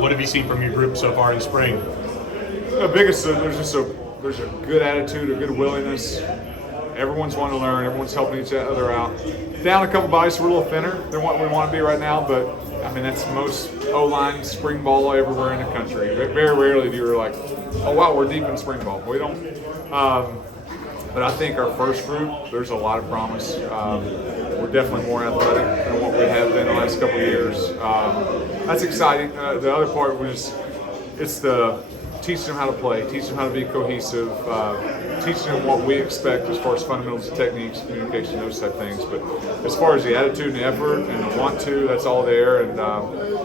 What have you seen from your group so far in spring? The biggest, there's a good attitude, a good willingness. Everyone's wanting to learn. Everyone's helping each other out. Down a couple bodies, we're a little thinner than what we want to be right now, but I mean that's most O-line spring ball everywhere in the country. Very rarely do you like, oh wow, we're deep in spring ball. We don't. But I think our first group, there's a lot of promise. We're definitely more athletic than what we have been the last couple of years. That's exciting. The other part was it's the teaching them how to play, teaching them how to be cohesive, teaching them what we expect as far as fundamentals of techniques, communication, those type of things. But as far as the attitude and the effort and the want to, that's all there, and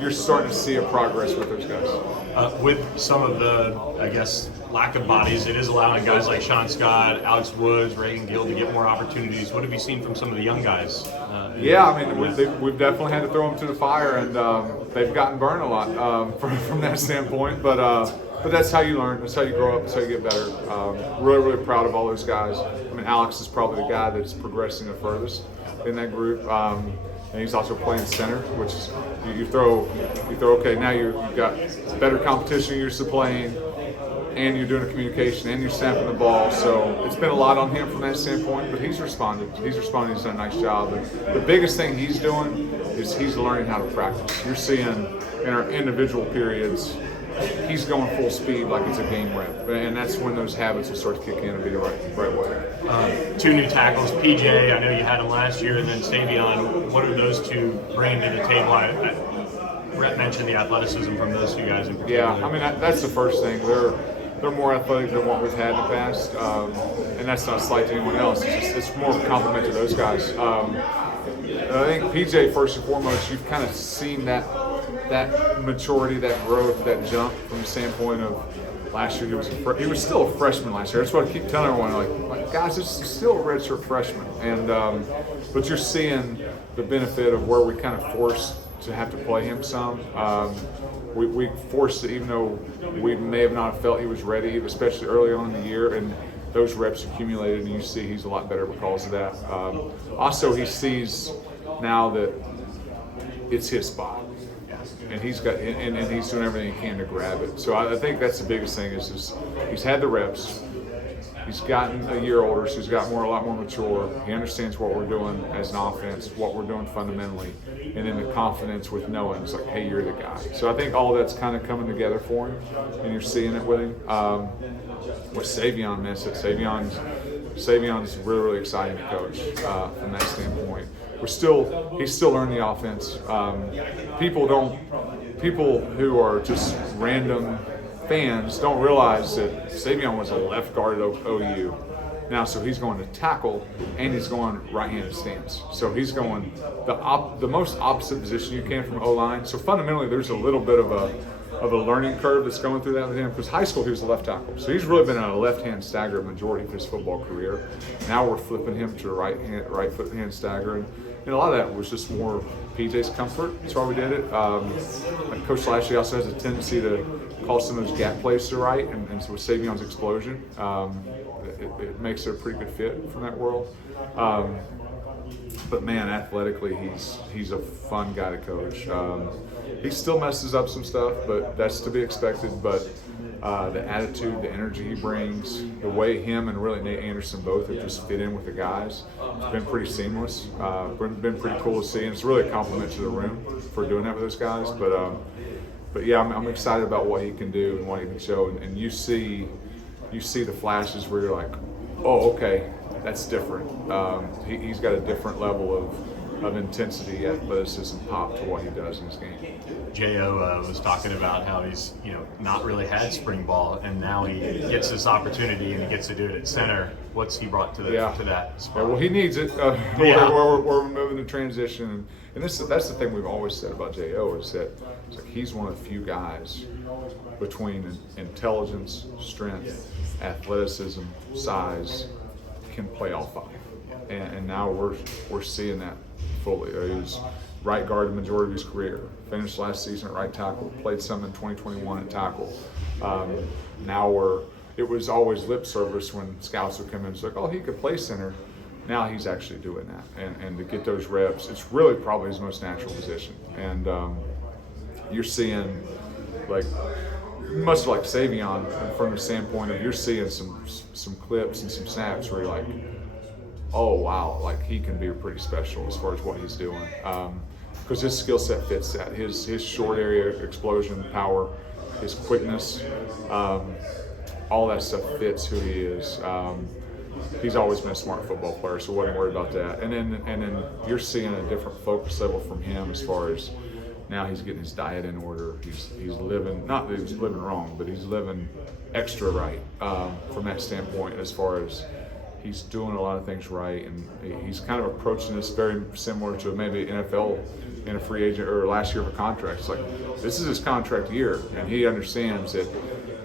you're starting to see a progress with those guys. With some of the, I guess, lack of bodies, it is allowing guys like Sean Scott, Alex Woods, Reagan Gill to get more opportunities. What have you seen from some of the young guys? Yeah, I mean, we've definitely had to throw them to the fire, and they've gotten burned a lot from that standpoint. But that's how you learn. That's how you grow up. That's how you get better. Really proud of all those guys. I mean, Alex is probably the guy that's progressing the furthest in that group. And he's also playing center, which is you throw. Okay, now you've got better competition you're used to playing, and you're doing the communication, and you're snapping the ball. So it's been a lot on him from that standpoint, but he's responded. He's done a nice job. And the biggest thing he's doing is he's learning how to practice. You're seeing in our individual periods, he's going full speed like it's a game rep, and that's when those habits will start to kick in and be the right way. Two new tackles, PJ, I know you had him last year, and then Savion. What are those two bringing to the table? Brett mentioned the athleticism from those two guys in particular. Yeah, I mean that's the first thing. They're more athletic than what we've had in the past, and that's not a slight to anyone else. It's more of a compliment to those guys. I think PJ, first and foremost, you've kind of seen that maturity, that growth, that jump from the standpoint of last year. He was still a freshman last year. That's what I keep telling everyone. Like guys, this is still a redshirt freshman, and but you're seeing the benefit of where we kind of forced to have to play him some. We forced it, even though we may have not felt he was ready, especially early on in the year, and those reps accumulated, and you see he's a lot better because of that. Also, he sees now that it's his spot. And he's got, and he's doing everything he can to grab it. So I think that's the biggest thing is he's had the reps. He's gotten a year older, so he's got a lot more mature. He understands what we're doing as an offense, what we're doing fundamentally, and then the confidence with knowing it's like, hey, you're the guy. So I think all that's kind of coming together for him, and you're seeing it with him. With Savion, man, Savion's really exciting to coach from that standpoint. He's still learning the offense. People who are just random fans don't realize that Savion was a left guard at OU. Now, so he's going to tackle and he's going right-handed stance. So he's going the most opposite position you can from O-line. So fundamentally, there's a little bit of a learning curve that's going through that with him. Because high school, he was a left tackle. So he's really been a left-hand stagger majority of his football career. Now we're flipping him to a right foot hand stagger. And a lot of that was just more PJ's comfort. That's why we did it. Coach Lashley also has a tendency to call some of those gap plays to right, and so with Savion's explosion, it makes it a pretty good fit from that world. But man, athletically, he's a fun guy to coach. He still messes up some stuff, but that's to be expected. But the attitude, the energy he brings, the way him and really Nate Anderson both have just fit in with the guys, it's been pretty seamless. Been pretty cool to see, and it's really a compliment to the room for doing that with those guys. But yeah, I'm excited about what he can do and what he can show. And you see the flashes where you're like, oh, okay, that's different. He's got a different level of intensity, athleticism, pop to what he does in his game. J.O. Was talking about how he's not really had spring ball, and now he gets this opportunity and he gets to do it at center. What's he brought to that spot? Yeah, well, he needs it. We're moving to transition, and that's the thing we've always said about J.O. is that he's one of the few guys between intelligence, strength, athleticism, size, can play all five, and now we're seeing that fully. He was right guard the majority of his career. Finished last season at right tackle. Played some in 2021 at tackle. Now it was always lip service when scouts would come in. It's like, oh, he could play center. Now he's actually doing that, and to get those reps, it's really probably his most natural position. And you're seeing like much like Savion, from the standpoint of you're seeing some clips and some snaps where you're like, oh wow, like he can be pretty special as far as what he's doing, because his skill set fits that. His short area explosion power, his quickness, all that stuff fits who he is. He's always been a smart football player, so wasn't worried about that. And then you're seeing a different focus level from him as far as now he's getting his diet in order. He's living, not that he's living wrong, but he's living extra right, from that standpoint, as far as he's doing a lot of things right, and he's kind of approaching this very similar to maybe NFL in a free agent or last year of a contract. It's like, this is his contract year, and he understands that,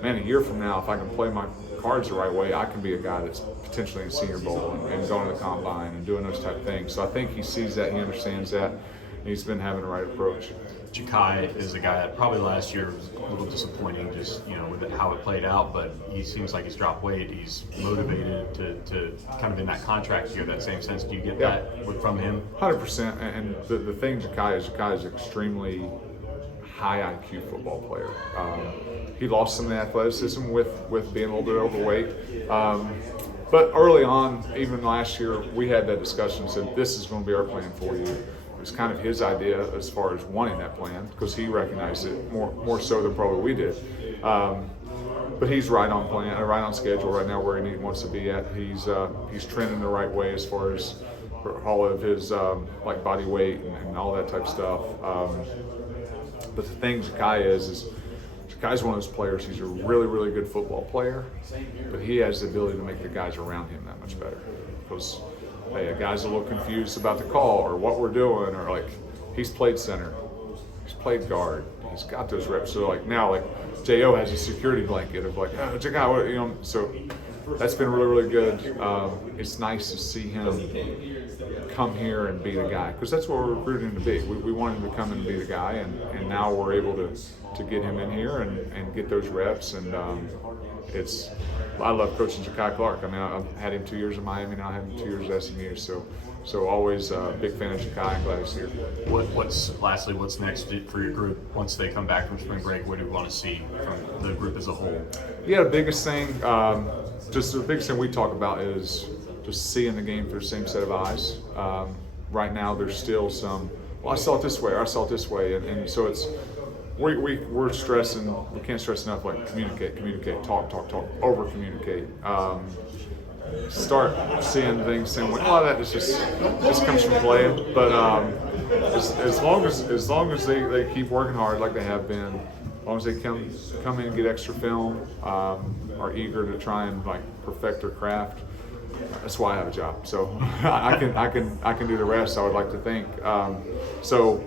man, a year from now, if I can play my cards the right way, I can be a guy that's potentially in the Senior Bowl and going to the combine and doing those type of things. So I think he sees that, he understands that, and he's been having the right approach. Ja'Kai is a guy that probably last year was a little disappointing, just with how it played out. But he seems like he's dropped weight. He's motivated to kind of in that contract year. That same sense. Do you get that from him? 100%. And the thing, Ja'Kai is extremely high IQ football player. He lost some of the athleticism with being a little bit overweight. But early on, even last year, we had that discussion. Said this is going to be our plan for you. It was kind of his idea as far as wanting that plan, because he recognized it more so than probably we did. But he's right on plan, right on schedule right now, where he wants to be at. He's trending the right way as far as all of his like body weight and all that type of stuff. But the thing Ja'Kai is Ja'Kai's one of those players. He's a really, really good football player, but he has the ability to make the guys around him that much better. Because hey, a guy's a little confused about the call or what we're doing, or like he's played center, he's played guard, he's got those reps. So like now, like Jo has a security blanket of like, oh, Ja'Kai, so that's been really, really good. It's nice to see him come here and be the guy, because that's what we're recruiting him to be. We want him to come and be the guy, and now we're able to get him in here and get those reps. And I love coaching Ja'Kai Clark. I mean, I've had him 2 years in Miami, now I have him 2 years at SMU. So always a big fan of Ja'Kai, and glad he's here. What's next for your group once they come back from spring break? What do you want to see from the group as a whole? Yeah, the biggest thing, just the biggest thing we talk about is just seeing the game through the same set of eyes. Right now, there's still some, well, I saw it this way, or I saw it this way, and so it's, we're stressing, we can't stress enough, like communicate, talk, over communicate. Start seeing things, saying, well, a lot of that is just comes from playing. But as long as they keep working hard like they have been, as long as they come in and get extra film, are eager to try and like perfect their craft. That's why I have a job. So I can do the rest, I would like to think. So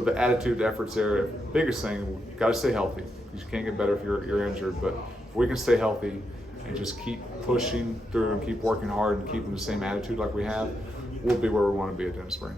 the attitude, the efforts there. Biggest thing, got to stay healthy. You can't get better if you're injured. But if we can stay healthy and just keep pushing through and keep working hard and keeping the same attitude like we have, we'll be where we want to be at the end of spring.